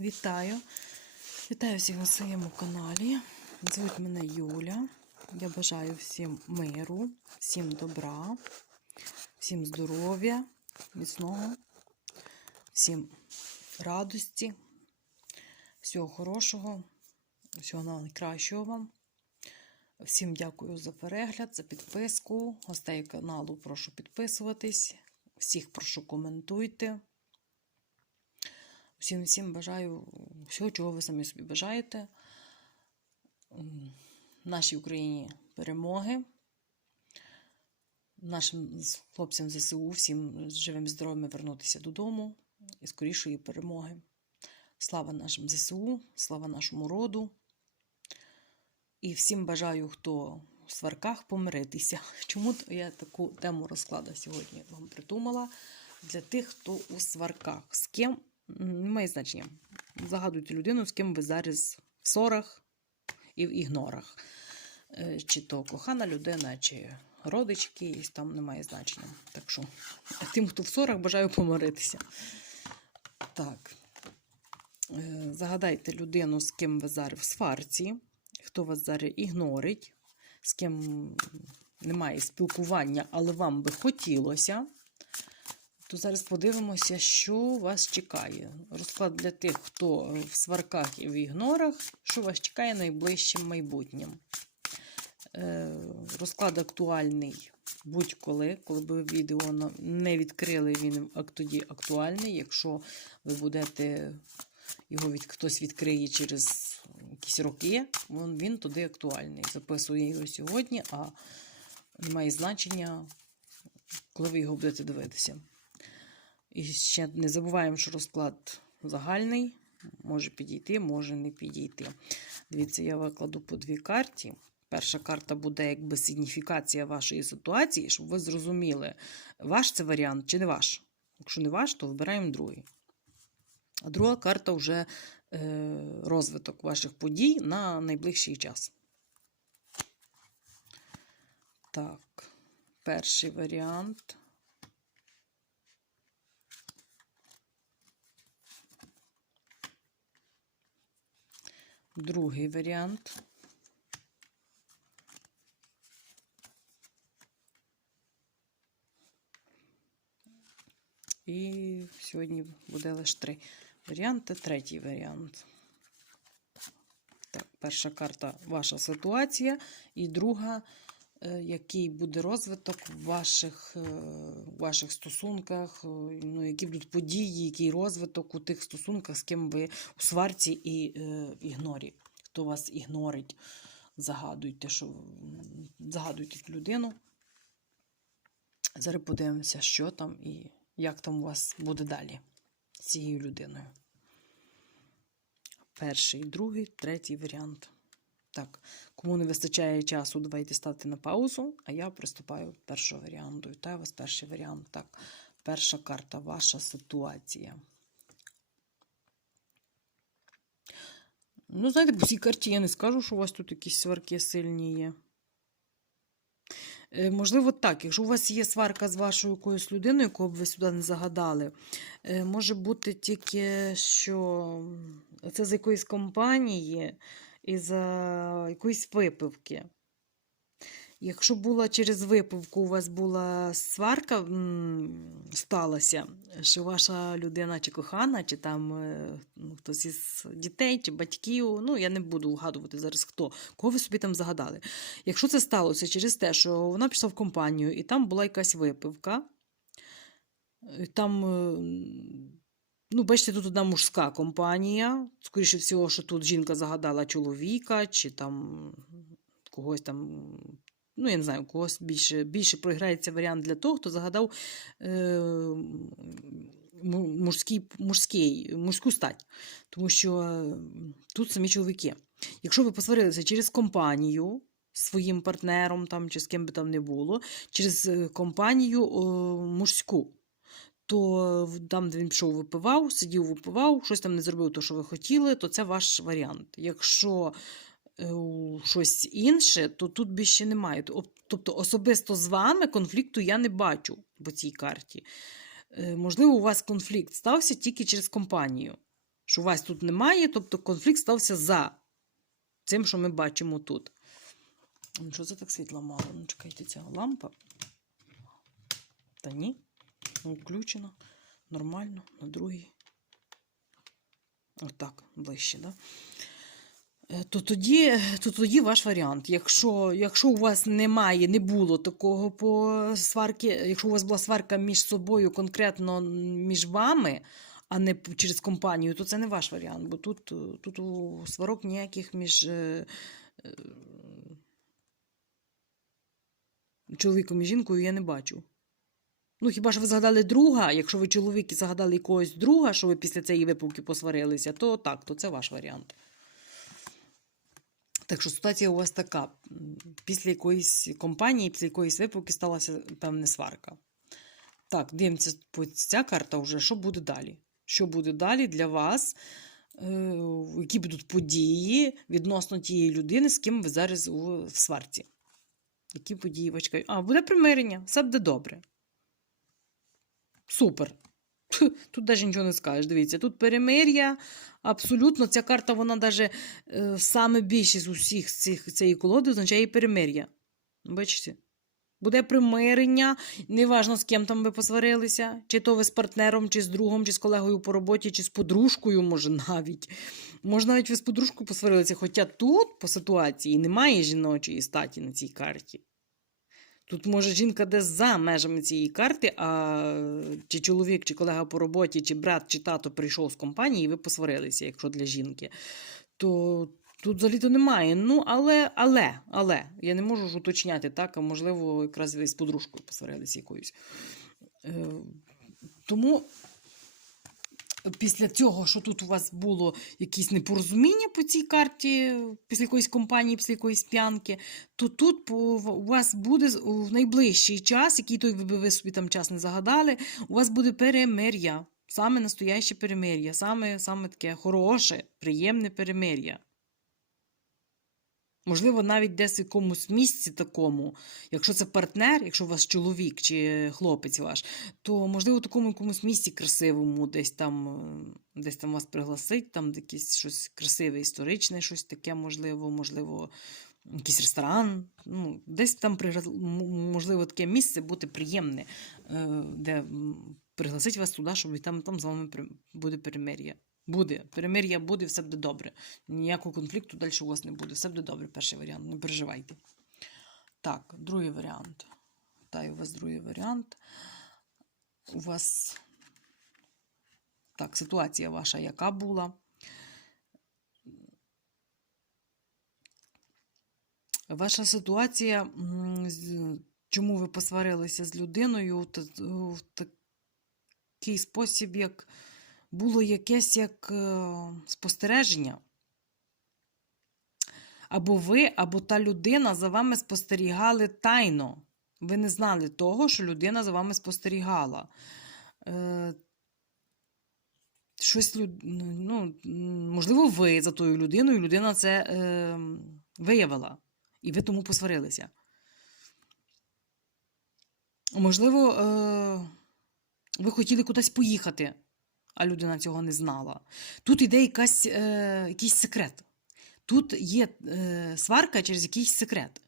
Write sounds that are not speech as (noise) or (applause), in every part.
Вітаю! Вітаю всіх на своєму каналі. Звуть мене Юля. Я бажаю всім миру, всім добра, всім здоров'я, міцного, всім радості, всього хорошого, всього найкращого вам. Всім дякую за перегляд, за підписку. Гостей каналу прошу підписуватись. Всіх прошу коментуйте. Всім всім бажаю всього, чого ви самі собі бажаєте. Нашій Україні перемоги. Нашим хлопцям ЗСУ всім живим здоров'ям вернутися додому і скорішої перемоги. Слава нашим ЗСУ, слава нашому роду. І всім бажаю, хто в сварках, помиритися. (laughs) Чому я таку тему розкладу сьогодні вам придумала? Для тих, хто у сварках. З ким м, немає значення. Загадуйте людину, з ким ви зараз в ссорах і в ігнорах. Е, Чи то кохана людина, чи родички, якісь, там немає значення. Так що тим, хто в ссорах, бажаю помиритися. Так. Е, Загадайте людину, з ким ви зараз в сварці, хто вас зараз ігнорить, з ким немає спілкування, але вам би хотілося. То зараз подивимося, що вас чекає. Розклад для тих, хто в сварках і в ігнорах, що вас чекає найближчим майбутнім. Е, Розклад актуальний будь-коли. Коли б ви відео не відкрили, він тоді актуальний. Якщо ви будете його від, хтось відкриє через якісь роки, він, він туди актуальний. Записую його сьогодні, а немає значення, коли ви його будете дивитися. І ще не забуваємо, що розклад загальний. Може підійти, може не підійти. Дивіться, я викладу по дві карті. Перша карта буде якби сигніфікація вашої ситуації, щоб ви зрозуміли, ваш це варіант чи не ваш. Якщо не ваш, то вибираємо другий. А друга карта вже е, розвиток ваших подій на найближчий час. Так, перший варіант. Другий варіант. І сьогодні буде лише три варіанти. Третій варіант. Так, перша карта ваша ситуація, і друга, який буде розвиток в ваших, е, ваших стосунках, е, ну, які будуть події, який розвиток у тих стосунках, з ким ви у сварці і е, ігнорі. Хто вас ігнорить, загадуйте, що загадуйте людину. Зараз подивимося, що там і як там у вас буде далі з цією людиною. Перший, другий, третій варіант. Так, кому не вистачає часу, давайте ставте на паузу, а я приступаю до першого варіанту. Вітаю вас, перший варіант. Так, перша карта, ваша ситуація. Ну, знаєте, по цій карті я не скажу, що у вас тут якісь сварки сильні є. Е, Можливо, так. Якщо у вас є сварка з вашою якоюсь людиною, яку б ви сюди не загадали, е, може бути тільки, що це з якоїсь компанії і за якоїсь випивки. Якщо була через випивку, у вас була сварка сталася, що ваша людина чи кохана, чи там е, ну, хтось із дітей, чи батьків, ну я не буду вгадувати зараз хто, кого ви собі там загадали. Якщо це сталося через те, що вона пішла в компанію і там була якась випивка, там, е, ну, бачите, тут одна мужська компанія. Скоріше всього, що тут жінка загадала чоловіка, чи там когось там. Ну, я не знаю, у когось більше, більше програється варіант для того, хто загадав е, мужський, мужський, мужську стать. Тому що е, тут самі чоловіки. Якщо ви посварилися через компанію своїм партнером там, чи з ким би там не було, через е, компанію о, мужську, то там, де він пішов, випивав, сидів, випивав, щось там не зробив, то, що ви хотіли, то це ваш варіант. Якщо е, щось інше, то тут більше немає. Тобто особисто з вами конфлікту я не бачу по цій карті. Е, Можливо, у вас конфлікт стався тільки через компанію. Що у вас тут немає, тобто конфлікт стався за цим, що ми бачимо тут. Що це так світла мало? Ну, чекайте, ця лампа. Та ні. Включена. Нормально. На другій. Отак, ближче, да? Е, То тоді, то тоді ваш варіант. Якщо, якщо у вас немає, не було такого по сварки, якщо у вас була сварка між собою, конкретно між вами, а не через компанію, то це не ваш варіант, бо тут, тут у сварок ніяких між е, е, чоловіком і жінкою я не бачу. Ну, хіба ж ви згадали друга? Якщо ви чоловік і згадали якогось друга, що ви після цієї випивки посварилися, то так, то це ваш варіант. Так що ситуація у вас така. Після якоїсь компанії, після якоїсь випивки сталася певна сварка. Так, дивимося ця карта вже, що буде далі. Що буде далі для вас? Е, які будуть події відносно тієї людини, з ким ви зараз у в сварці? Які події вас чекають? А, буде примирення, все буде добре. Супер. Тут навіть нічого не скажеш. Дивіться, тут перемир'я. Абсолютно, ця карта, вона навіть е, саме більше з усіх цих цієї колоди означає перемир'я. Бачите? Буде примирення, неважно з ким там ви посварилися, чи то ви з партнером, чи з другом, чи з колегою по роботі, чи з подружкою, може навіть. Може, навіть ви з подружкою посварилися, хоча тут, по ситуації, немає жіночої статі на цій карті. Тут, може, жінка десь за межами цієї карти, а чи чоловік, чи колега по роботі, чи брат, чи тато прийшов з компанії, і ви посварилися, якщо для жінки. То тут взагалі-то немає. Ну, але, але, але, я не можу ж уточняти, так, а можливо, якраз ви з подружкою посварилися якоюсь. Е, тому після цього, що тут у вас було якісь непорозуміння по цій карті, після якоїсь компанії, після якоїсь п'янки, то тут у вас буде в найближчий час, який той ви, ви собі там час не загадали, у вас буде перемир'я. Саме настояще перемир'я, саме, саме таке хороше, приємне перемир'я. Можливо, навіть десь в якомусь місці такому, якщо це партнер, якщо у вас чоловік чи хлопець ваш, то можливо в такому якомусь місці красивому, десь там, десь там вас пригласить, там якесь щось красиве, історичне, щось таке, можливо, можливо, якийсь ресторан. Ну, десь там можливо таке місце буде приємне, е, де пригласить вас туди, щоб там, там з вами буде перемир'я. Буде, перемир'я буде, все буде добре. Ніякого конфлікту далі у вас не буде. Все буде добре, перший варіант, не переживайте. Так, другий варіант. Та у вас другий варіант. У вас так, ситуація ваша яка була? Ваша ситуація, чому ви посварилися з людиною в такий спосіб, як було якесь як е, спостереження. Або ви, або та людина за вами спостерігали тайно. Ви не знали того, що людина за вами спостерігала. Е, щось, ну, можливо, ви за тою людиною, людина це е, виявила, і ви тому посварилися. Можливо, е, ви хотіли кудись поїхати, а людина цього не знала. Тут іде якась, е, якийсь секрет. Тут є е, сварка через якийсь секрет.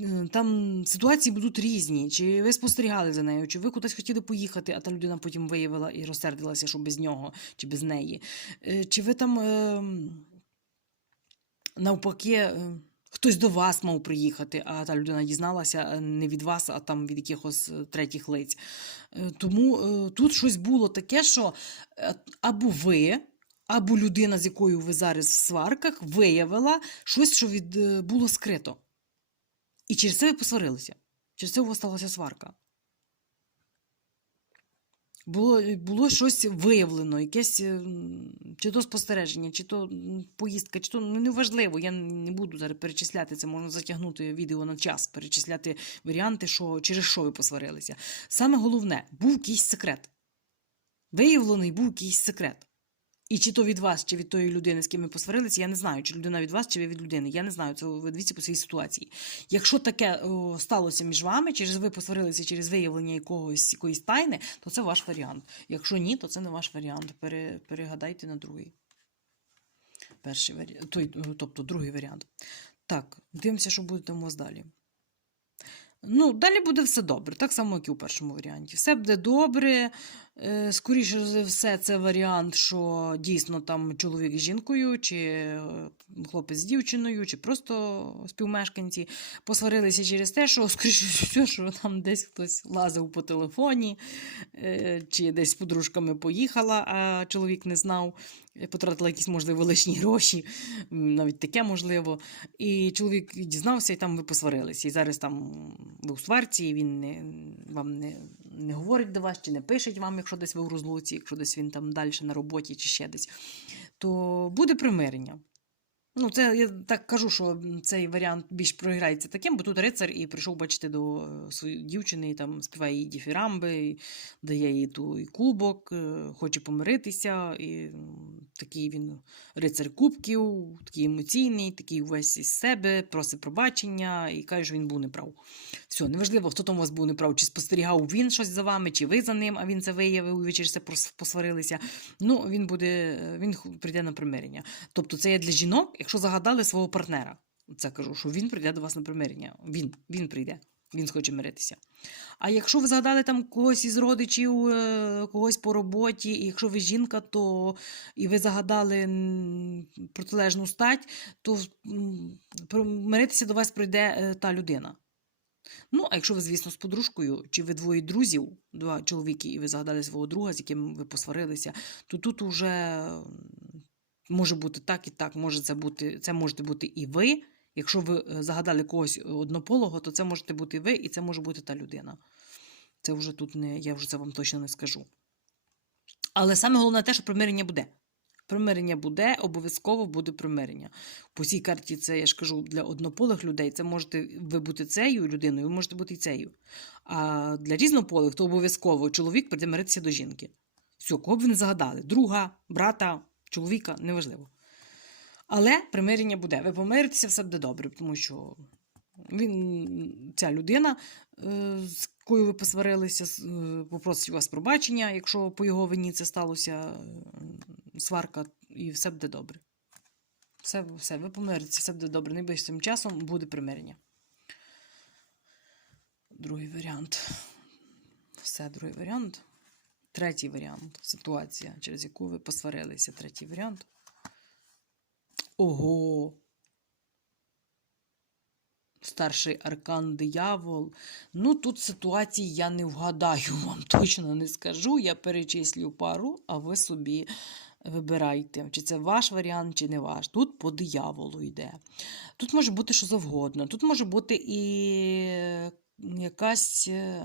Е, Там ситуації будуть різні. Чи ви спостерігали за нею, чи ви кудись хотіли поїхати, а та людина потім виявила і розсердилася, що без нього чи без неї. Е, Чи ви там е, навпаки. Хтось до вас мав приїхати, а та людина дізналася е, не від вас, а там від якихось е, третіх лиць. Е, Тому тут щось було таке, що або ви, або людина, з якою ви зараз в сварках, виявила щось, що від, було скрито. І через це ви посварилися. Через це у вас сталася сварка. Було, було щось виявлено, якесь е, чи то спостереження, чи то поїздка, чи то ну, неважливо. Я не буду зараз перечисляти це, можна затягнути відео на час, перечисляти варіанти, що, через що ви посварилися. Саме головне, був якийсь секрет. Виявлений був якийсь секрет. І чи то від вас, чи від тої людини, з ким ви посварилися, я не знаю, чи людина від вас, чи ви від людини. Я не знаю, це ви дивіться по своїй ситуації. Якщо таке о, сталося між вами, через ви посварилися через виявлення якогось якоїсь тайни, то це ваш варіант. Якщо ні, то це не ваш варіант. Пере, перегадайте на другий. Перший варіант, той, тобто другий варіант. Так, дивимося, що буде у вас далі. Ну, далі буде все добре, так само, як і у першому варіанті. Все буде добре. Е, Скоріше за все, це варіант, що дійсно там чоловік з жінкою, чи е, хлопець з дівчиною, чи просто співмешканці посварилися через те, що, (laughs) скоріше все, що там десь хтось лазив по телефоні, е, чи десь з подружками поїхала, а чоловік не знав, потратила якісь, можливо, лишні гроші, навіть таке можливо. І чоловік дізнався, і там ви посварилися. І зараз там ви у сварці, і він не, вам не, не говорить до вас, чи не пишеть вам, якщо десь ви у розлуці, якщо десь він там далі на роботі чи ще десь, то буде примирення. Ну, це я так кажу, що цей варіант більш програється таким, бо тут рицар і прийшов, бачите, до е, своєї дівчини, і там співає їй діфірамби, дає їй ту і кубок, е, хоче помиритися. І такий він рицар кубків, такий емоційний, такий увесь із себе, просить пробачення і каже, що він був неправ. Все, неважливо, хто там у вас був неправ, чи спостерігав він щось за вами, чи ви за ним, а він це виявив, і ви через це посварилися. Ну, він буде, він прийде на примирення. Тобто це є для жінок, якщо загадали свого партнера. Це кажу, що він прийде до вас на примирення. Він, він прийде, він схоче миритися. А якщо ви згадали там когось із родичів, е, когось по роботі, і якщо ви жінка, то і ви загадали протилежну стать, то миритися до вас прийде е, та людина. Ну, а якщо ви, звісно, з подружкою, чи ви двоє друзів, два чоловіки, і ви загадали свого друга, з яким ви посварилися, то тут уже може бути так і так. Може це бути, це можете бути і ви. Якщо ви е, загадали когось однополого, то це можете бути і ви, і це може бути та людина. Це вже тут не, я вже це вам точно не скажу. Але саме головне те, що примирення буде. Примирення буде, обов'язково буде примирення. По цій карті це, я ж кажу, для однополих людей це можете ви бути цією людиною, ви можете бути і цією. А для різнополих, то обов'язково чоловік прийде миритися до жінки. Все, кого б ви не загадали: друга, брата, чоловіка, неважливо. Але примирення буде. Ви помиритеся, все буде добре, тому що він, ця людина, е, з якою ви посварилися, е, попросить у вас пробачення, якщо по його вині це сталося е, сварка, і все буде добре. Все, все, ви помиритеся, все буде добре. Найближчим часом буде примирення. Другий варіант. Все, другий варіант. Третій варіант. Ситуація, через яку ви посварилися. Третій варіант. Ого. Старший аркан диявол. Ну, тут ситуації я не вгадаю, (laughs) вам точно не скажу. Я перечислю пару, а ви собі вибирайте, чи це ваш варіант, чи не ваш. Тут по дияволу йде. Тут може бути що завгодно. Тут може бути і якась е,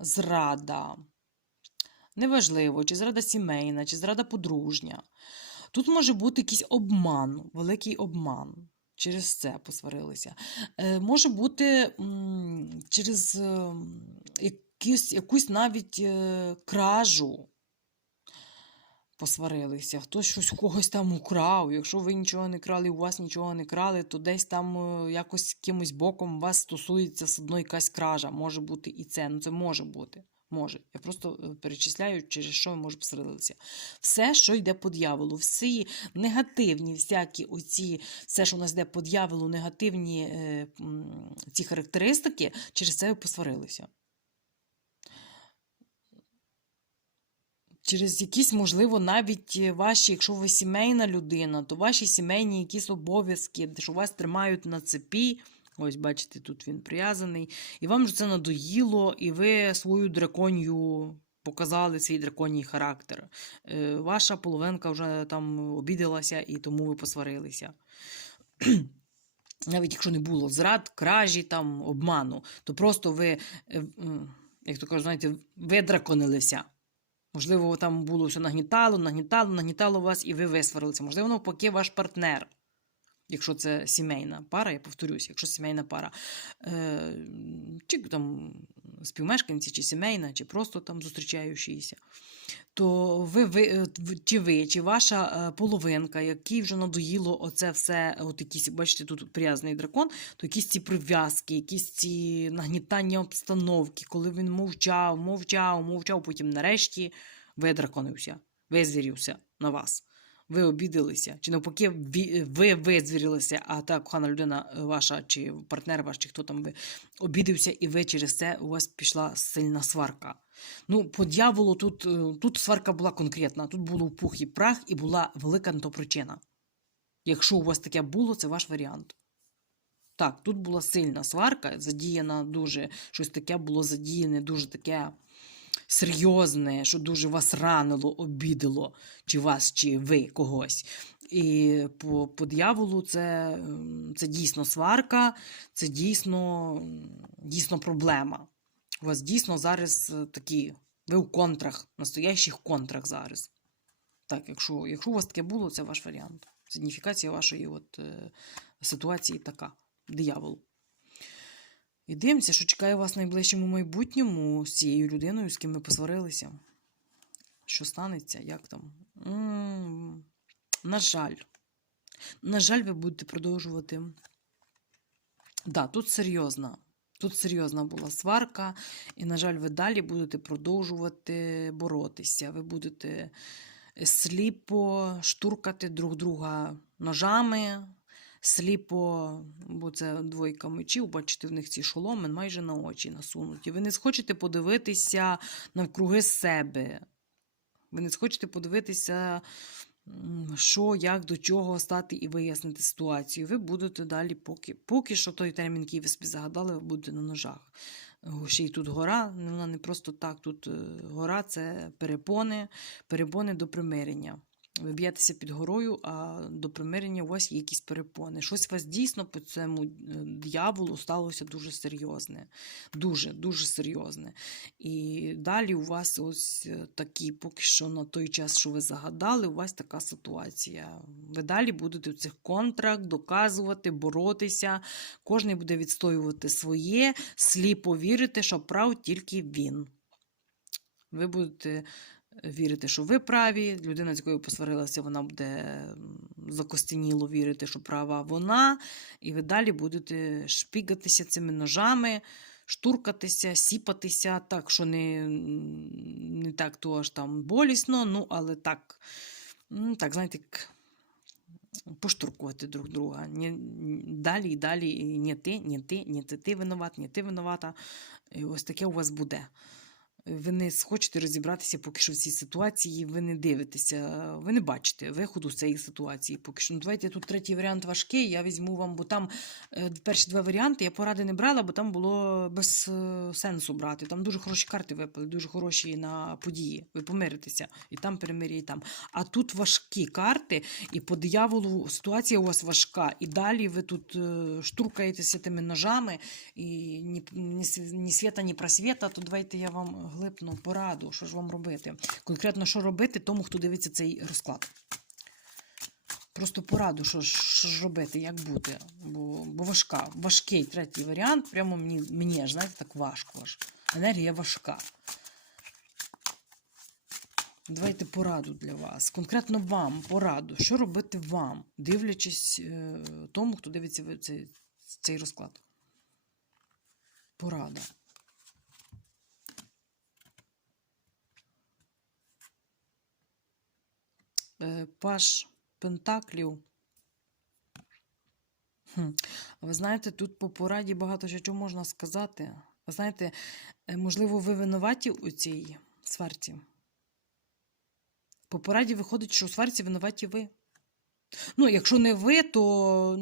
зрада. Неважливо, чи зрада сімейна, чи зрада подружня. Тут може бути якийсь обман, великий обман. Через це посварилися. Е, може бути м, через е, якусь, якусь навіть е, кражу посварилися. Хтось щось когось там украв. Якщо ви нічого не крали, у вас нічого не крали, то десь там е, якось якимось боком вас стосується все одно якась кража. Може бути і це. Ну це може бути. Може. Я просто е, перечисляю, через що може посварилися. Все, що йде по дьяволу, всі негативні, всякі оці, все, що у нас йде по дьяволу, негативні е, ці характеристики, через це посварилися. Через якісь, можливо, навіть е, ваші, якщо ви сімейна людина, то ваші сімейні якісь обов'язки, що вас тримають на цепі. Ось, бачите, тут він прив'язаний. І вам же це надоїло, і ви свою драконію показали свій драконій характер. Е, ваша половинка вже там обідалася, і тому ви посварилися. (clears throat) Навіть якщо не було зрад, кражі, там, обману, то просто ви, е, як то кажуть, знаєте, видраконилися. Можливо, там було все нагнітало, нагнітало, нагнітало вас, і ви висварилися. Можливо, навпаки, ваш партнер. Якщо це сімейна пара, я повторюсь, якщо сімейна пара, е, чи там співмешканці, чи сімейна, чи просто там зустрічаючіся, то ви, ви, е, чи ви, чи ваша е, половинка, якій вже надоїло оце все, от якісь, бачите, тут прив'язаний дракон, то якісь ці прив'язки, якісь ці нагнітання обстановки, коли він мовчав, мовчав, мовчав, потім нарешті видраконився, визвірівся на вас. Ви обідалися, чи навпаки, ви визвірилися, а та кохана людина е, ваша, чи партнер ваш, чи хто там ви обідався, і ви через це у вас пішла сильна сварка. Ну, по дьяволу тут, е, тут сварка була конкретна, тут було пух і прах, і була велика на то причина. Якщо у вас таке було, це ваш варіант. Так, тут була сильна сварка, задіяна дуже, щось таке було задіяне, дуже таке серйозне, що дуже вас ранило, обідало, чи вас, чи ви когось. І по, по дьяволу це, ем, це дійсно сварка, це дійсно, дійсно проблема. У вас дійсно зараз е, такі, ви у контрах, настоящих контрах зараз. Так, якщо, якщо у вас таке було, це ваш варіант. Сигніфікація вашої от, е, ситуації така. Диявол. І дивимося, що чекає вас в найближчому майбутньому з цією людиною, з ким ви посварилися. Що станеться, як там? м на жаль. На жаль, ви будете продовжувати. Да, тут серйозна. Тут серйозна була сварка, і, на жаль, ви далі будете продовжувати боротися. Ви будете сліпо штуркати друг друга ножами, сліпо, бо це двойка мечів, бачите, в них ці шоломи майже на очі насунуті. Ви не схочете подивитися навкруги себе. Ви не схочете подивитися, що, як, до чого стати і вияснити ситуацію. Ви будете далі, поки, поки що той термін, який ви собі загадали, ви будете на ножах. Ще й тут гора, вона не просто так. Тут е, гора це перепони, перепони до примирення. Ви б'єтеся під горою, а до примирення у вас є якісь перепони. Щось у вас дійсно по цьому е, дьяволу сталося дуже серйозне. Дуже, дуже серйозне. І далі у вас ось е, такі, поки що на той час, що ви загадали, у вас така ситуація. Ви далі будете в цих контрах доказувати, боротися. Кожен буде відстоювати своє, сліпо вірити, що прав тільки він. Ви будете вірити, що ви праві. Людина, з якою посварилася, вона буде закостеніло вірити, що права вона. І ви далі будете шпігатися цими ножами, штуркатися, сіпатися, так, що не, не так то аж там болісно, ну, але так, так, знаєте, поштуркувати друг друга. Ні, далі і далі, і не ти, не ти, не ти, ти винуват, не ти винувата. І ось таке у вас буде. Ви не схочете розібратися поки що в цій ситуації, ви не дивитеся, ви не бачите виходу з цієї ситуації. Поки що. Ну, давайте тут третій варіант важкий. Я візьму вам, бо там е, перші два варіанти я поради не брала, бо там було без е, сенсу брати. Там дуже хороші карти випали, дуже хороші на події. Ви помиритеся, і там перемир'я, і там. А тут важкі карти, і по дияволу ситуація у вас важка. І далі ви тут е, штуркаєтеся тими ножами, і ні, ні, ні світа, ні просвіта, то давайте я вам глипну пораду, що ж вам робити. Конкретно, що робити тому, хто дивиться цей розклад. Просто пораду, що, що ж робити, як бути. Бо, бо важка, важкий третій варіант. Прямо мені, мені аж, знаєте, так важко. Аж. Енергія важка. Давайте пораду для вас. Конкретно вам пораду. Що робити вам, дивлячись е, тому, хто дивиться цей, цей розклад. Порада. Паш Пентаклів. Хм. Ви знаєте, тут по пораді багато що можна сказати. Ви знаєте, е, можливо, ви винуваті у цій сварці. По пораді виходить, що у сварці винуваті ви. Ну, якщо не ви, то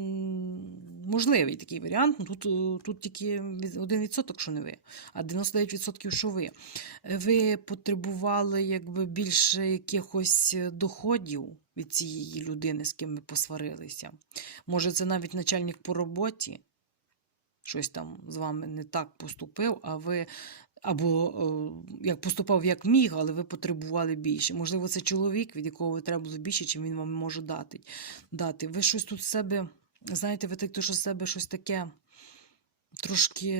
можливий такий варіант. Ну, тут, е, тут тільки від- 1%, що не ви, а 99% що ви. Ви потребували якби більше якихось е, доходів від цієї людини, з ким ви посварилися. Може, це навіть начальник по роботі, щось там з вами не так поступив, а ви. Або е, як поступав як міг, але ви потребували більше. Можливо, це чоловік, від якого ви треба було більше, чим він вам може дати. дати. Ви щось тут себе, знаєте, ви з себе щось таке трошки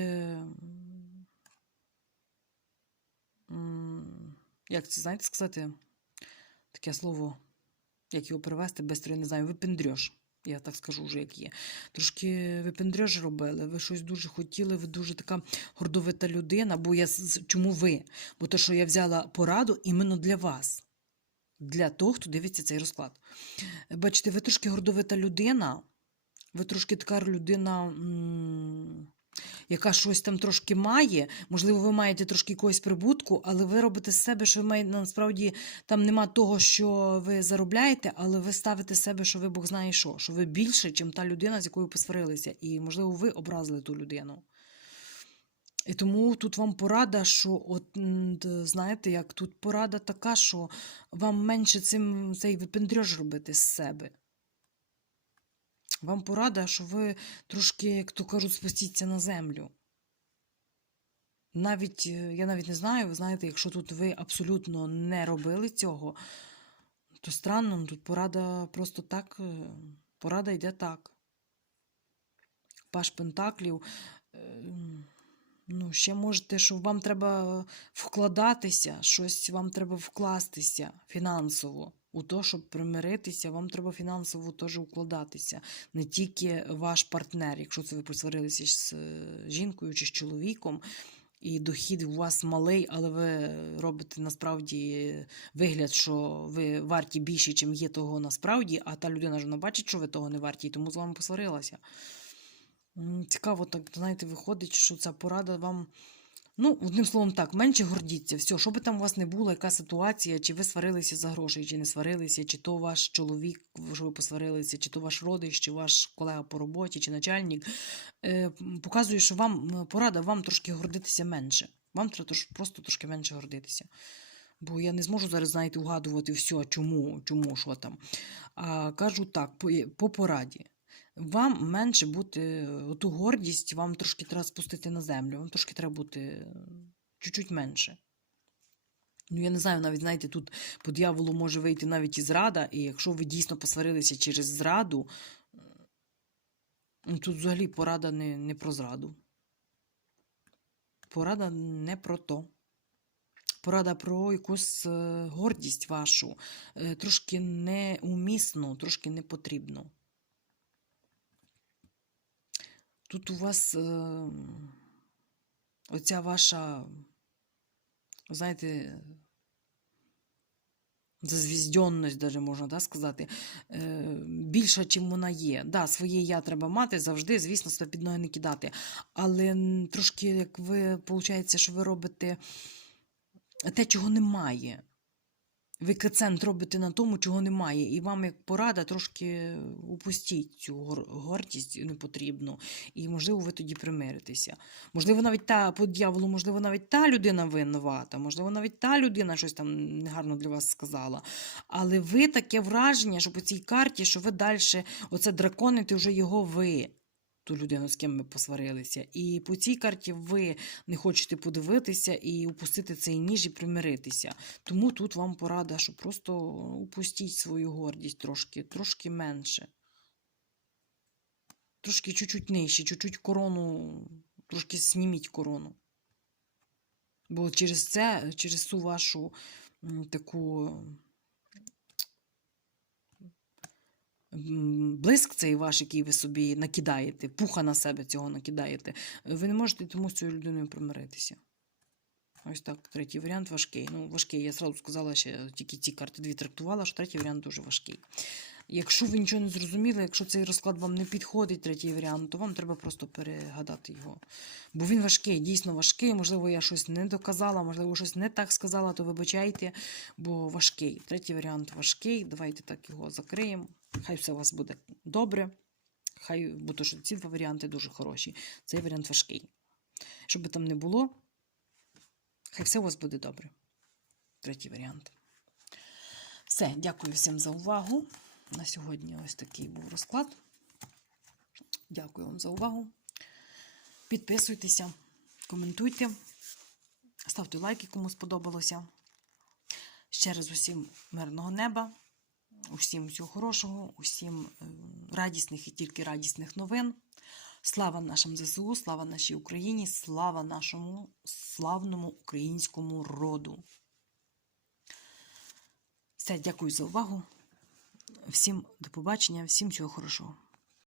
як це знаєте сказати, таке слово, як його перевести, без я не знаю, випендрьош. Я так скажу вже, як є. Трошки випендрьош робили, ви щось дуже хотіли, ви дуже така гордовита людина, бо я чому ви? Бо то, що я взяла пораду іменно для вас, для того, хто дивиться цей розклад. Бачите, ви трошки гордовита людина, ви трошки така людина, яка щось там трошки має. Можливо, ви маєте трошки якогось прибутку, але ви робите з себе, що ви насправді там нема того, що ви заробляєте, але ви ставите себе, що ви Бог знає що, що ви більше, ніж та людина, з якою посварилися. І, можливо, ви образили ту людину. І тому тут вам порада, що, от знаєте, як тут порада така, що вам менше цим цей випендрьож робити з себе. Вам порада, що ви трошки, як то кажуть, спустіться на землю. Навіть, е, я навіть не знаю, ви знаєте, якщо тут ви абсолютно не робили цього, то странно, ну, тут порада просто так, е, порада йде так. Паш Пентаклів. Е, Ну, ще можете, що вам треба вкладатися, щось вам треба вкластися фінансово. У то, щоб примиритися, вам треба фінансово теж укладатися. Не тільки ваш партнер, якщо це ви посварилися з е, жінкою чи з чоловіком, і дохід у вас малий, але ви робите насправді вигляд, що ви варті більше, чим є того насправді, а та людина ж вона бачить, що ви того не варті, і тому з вами посварилася. Цікаво, так, знаєте, виходить, що ця порада вам. Ну, одним словом, так, менше гордіться. Все, що би там у вас не було, яка ситуація, чи ви сварилися за гроші, чи не сварилися, чи то ваш чоловік, що ви посварилися, чи то ваш родич, чи ваш колега по роботі, чи начальник, е, показує, що вам порада вам трошки гордитися менше. Вам треба просто трошки менше гордитися. Бо я не зможу зараз, знаєте, угадувати все, чому, чому, що там. А кажу так, по, по пораді. Вам менше бути е, ту гордість, вам трошки треба спустити на землю, вам трошки треба бути е, чуть-чуть менше. Ну, я не знаю, навіть знаєте, тут по дьяволу може вийти навіть і зрада, і якщо ви дійсно посварилися через зраду, ну, тут взагалі порада не, не про зраду. Порада не про то. Порада про якусь е, гордість вашу, трошки неумісну, трошки непотрібну. Тут у вас е, оця ваша, знаєте, зазвіздьонність, даже можна да, сказати, е, більша, чим вона є. Да, своє я треба мати завжди, звісно, себе під ноги не кидати. Але трошки, як ви, виходить, що ви робите те, чого немає. Ви акцент робите на тому, чого немає, і вам, як порада, трошки упустіть цю гор- гордість непотрібну, і, можливо, ви тоді примиритеся. Можливо, навіть та по дьяволу, можливо, навіть та людина винувата, можливо, навіть та людина щось там негарно для вас сказала. Але ви таке враження, що по цій карті, що ви далі оце драконите вже його ви. Ту людину, з ким ми посварилися. І по цій карті ви не хочете подивитися і упустити цей ніж і примиритися. Тому тут вам порада, що просто упустіть свою гордість трошки, трошки менше. Трошки чуть-чуть нижче, чуть-чуть корону, трошки зніміть корону. Бо через це, через цю вашу таку м, блиск цей ваш, який ви собі накидаєте, пуха на себе цього накидаєте, ви не можете тому з цією людиною примиритися. Ось так, третій варіант важкий. Ну, важкий, я зразу сказала, ще тільки ці карти дві трактувала, що третій варіант дуже важкий. Якщо ви нічого не зрозуміли, якщо цей розклад вам не підходить, третій варіант, то вам треба просто перегадати його. Бо він важкий, дійсно важкий. Можливо, я щось не доказала, можливо, щось не так сказала, то вибачайте, бо важкий. Третій варіант важкий. Давайте так його закриємо. Хай все у вас буде добре. Хай, то, що ці два варіанти дуже хороші. Цей варіант важкий. Щоб би там не було, хай все у вас буде добре. Третій варіант. Все, дякую всім за увагу. На сьогодні ось такий був розклад. Дякую вам за увагу. Підписуйтеся, коментуйте, ставте лайки, кому сподобалося. Ще раз усім мирного неба, усім всього хорошого, усім е, радісних і тільки радісних новин. Слава нашим ЗСУ, слава нашій Україні, слава нашому славному українському роду. Все, дякую за увагу. Всім до побачення, всім всього хорошого.